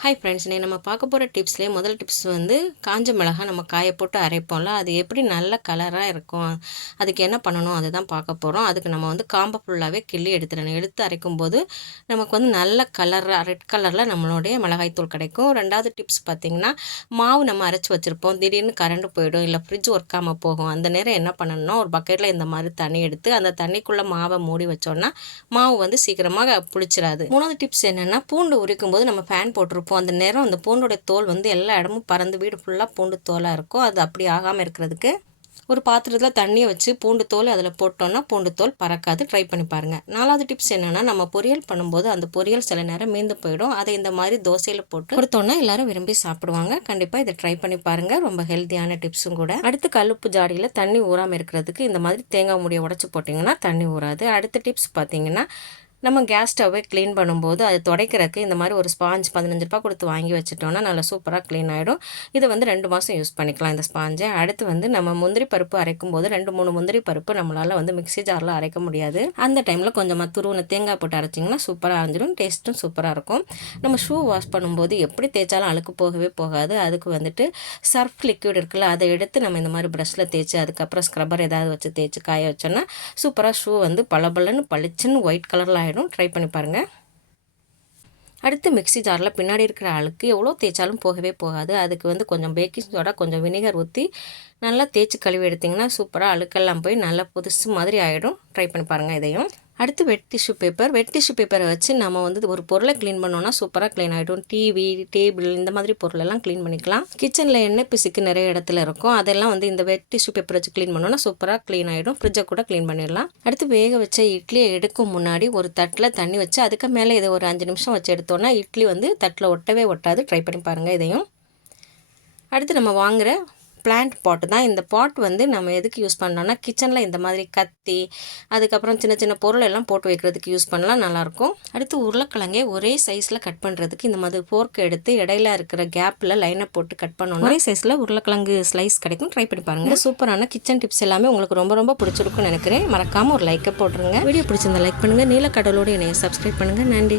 Hi friends, இன்னைக்கு நம்ம பார்க்க போகிற டிப்ஸ்லேயே முதல் டிப்ஸ் வந்து காஞ்ச மிளகாய் நம்ம காய போட்டு அரைப்போம்ல, அது எப்படி நல்ல கலராக இருக்கும், அதுக்கு என்ன பண்ணணும் அதை தான் பார்க்க போகிறோம். அதுக்கு நம்ம வந்து காம்பை ஃபுல்லாகவே கிள்ளி எடுத்துடணும். எடுத்து அரைக்கும்போது நமக்கு வந்து நல்ல கலராக ரெட் கலரில் நம்மளுடைய மிளகாய்த்தூள் கிடைக்கும். ரெண்டாவது டிப்ஸ் பார்த்திங்கன்னா, மாவு நம்ம அரைச்சி வச்சுருப்போம், திடீர்னு கரண்ட் போயிடும், இல்லை ஃப்ரிட்ஜ் ஒர்க்காமல் போகும். அந்த நேரம் என்ன பண்ணணும்னா, ஒரு பக்கெட்டில் இந்த மாதிரி தண்ணி எடுத்து அந்த தண்ணிக்குள்ளே மாவை மூடி வச்சோன்னா மாவு வந்து சீக்கிரமாக புளிச்சிடாது. மூணாவது டிப்ஸ் என்னென்னா, பூண்டு உரிக்கும் போது நம்ம ஃபேன் போட்டிருப்போம். அந்த நேரம் அந்த பூண்டோடைய தோல் வந்து எல்லா இடமும் பறந்து வீடு ஃபுல்லாக பூண்டு தோலாக இருக்கும். அது அப்படி ஆகாமல் இருக்கிறதுக்கு ஒரு பாத்திரத்தில் தண்ணியை வச்சு பூண்டு தோல் அதில் போட்டோன்னா பூண்டு தோல் பறக்காது. ட்ரை பண்ணி பாருங்கள். நாலாவது டிப்ஸ் என்னென்னா, நம்ம பொரியல் பண்ணும்போது அந்த பொரியல் சில நேரம் மீந்து போயிடும். அதை இந்த மாதிரி தோசையில் போட்டு கொடுத்தோன்னா எல்லாரும் விரும்பி சாப்பிடுவாங்க. கண்டிப்பாக இதை ட்ரை பண்ணி பாருங்கள். ரொம்ப ஹெல்த்தியான டிப்ஸும் கூட. அடுத்து கல்லுப்பு ஜாடியில் தண்ணி ஊறாமல் இருக்கிறதுக்கு இந்த மாதிரி தேங்காய் மூடியை உடச்சி போட்டிங்கன்னா தண்ணி ஊறாது. அடுத்த டிப்ஸ் பார்த்தீங்கன்னா, நம்ம கேஸ் ஸ்டவ்வை க்ளீன் பண்ணும்போது அது துடைக்கிறதுக்கு இந்த மாதிரி ஒரு ஸ்பாஞ்ச் 15 ரூபா கொடுத்து வாங்கி வச்சுட்டோன்னா நல்லா சூப்பராக க்ளீன் ஆகிடும். இதை வந்து 2 மாதம் யூஸ் பண்ணிக்கலாம் இந்த ஸ்பாஞ்சை. அடுத்து வந்து நம்ம முந்திரி பருப்பு அரைக்கும் போது 2-3 முந்திரி பருப்பு நம்மளால் வந்து மிக்ஸி ஜாரில் அரைக்க முடியாது. அந்த டைமில் கொஞ்சமாக துருவின தேங்காய் போட்டு அரைச்சிங்கன்னா சூப்பராக அரைஞ்சிடும். டேஸ்ட்டும் சூப்பராக இருக்கும். நம்ம ஷூ வாஷ் பண்ணும்போது எப்படி தேய்ச்சாலும் அழுக்கு போகவே போகாது. அதுக்கு வந்துட்டு சர்ஃப் லிக்விட் இருக்குல்ல, அதை எடுத்து நம்ம இந்த மாதிரி ப்ரஷ்ஷில் தேய்ச்சி அதுக்கப்புறம் ஸ்க்ரப்பர் ஏதாவது வச்சு தேய்ச்சி காய வச்சோன்னா சூப்பராக ஷூ வந்து பளபளன்னு பளிச்சுன்னு ஒயிட் கலரில் ஆகிடும். ட்ரை பண்ணி பாருங்கள். அடுத்து மிக்ஸி ஜாரில் பின்னாடி இருக்கிற அழுக்கு எவ்வளோ தேய்ச்சாலும் போகவே போகாது. அதுக்கு வந்து கொஞ்சம் பேக்கிங் சோடா, கொஞ்சம் வினிகர் ஊற்றி நல்லா தேய்ச்சி கழுவி எடுத்திங்கன்னா சூப்பராக அழுக்கெல்லாம் போய் நல்லா புதுசு மாதிரி ஆகிடும். ட்ரை பண்ணி பாருங்கள் இதையும். அடுத்து வெட் டிஷ்யூ பேப்பரை வச்சு நம்ம வந்து ஒரு பொருளை க்ளீன் பண்ணோன்னா சூப்பராக க்ளீன் ஆகிடும். டிவி, டேபிள் இந்த மாதிரி பொருளெல்லாம் க்ளீன் பண்ணிக்கலாம். கிச்சனில் எண்ணெய் பிசுக்கு நிறைய இடத்துல இருக்கும். அதெல்லாம் வந்து இந்த வெட் டிஷ்யூ பேப்பர் வச்சு க்ளீன் பண்ணோன்னா சூப்பராக க்ளீன் ஆகிடும். ஃப்ரிட்ஜை கூட க்ளீன் பண்ணிடலாம். அடுத்து வேக வச்ச இட்லியை எடுக்கும் முன்னாடி ஒரு தட்டில் தண்ணி வச்சு அதுக்கு மேலே இதை ஒரு 5 நிமிஷம் வச்சு எடுத்தோன்னா இட்லி வந்து தட்டில் ஒட்டவே ஒட்டாது. ட்ரை பண்ணி பாருங்கள் இதையும். அடுத்து நம்ம வாங்குகிற பிளான்ட் பாட்டு தான். இந்த பாட் வந்து நம்ம எதுக்கு யூஸ் பண்ணோன்னா, கிச்சனில் இந்த மாதிரி கத்தி, அதுக்கப்புறம் சின்ன சின்ன பொருள் எல்லாம் போட்டு வைக்கிறதுக்கு யூஸ் பண்ணலாம், நல்லாயிருக்கும். அடுத்து உருளைக்கிழங்கே ஒரே சைஸில் கட் பண்ணுறதுக்கு இந்த மாதிரி ஃபோர்க் எடுத்து இடையில இருக்கிற கேப்பில் லைனை போட்டு கட் பண்ணோன்னா ஒரே சைஸில் உருளைக்கிழங்கு ஸ்லைஸ் கிடைக்கும். ட்ரை பண்ணி பாருங்கள். இந்த சூப்பரான கிச்சன் டிப்ஸ் எல்லாமே உங்களுக்கு ரொம்ப ரொம்ப பிடிச்சிருக்குன்னு நினைக்கிறேன். மறக்காமல் ஒரு லைக்கை போட்டுருங்க. வீடியோ பிடிச்சிருந்தா லைக் பண்ணுங்கள். நீலக்கடலோடு என்னைய சப்ஸ்கிரைப் பண்ணுங்கள். நன்றி.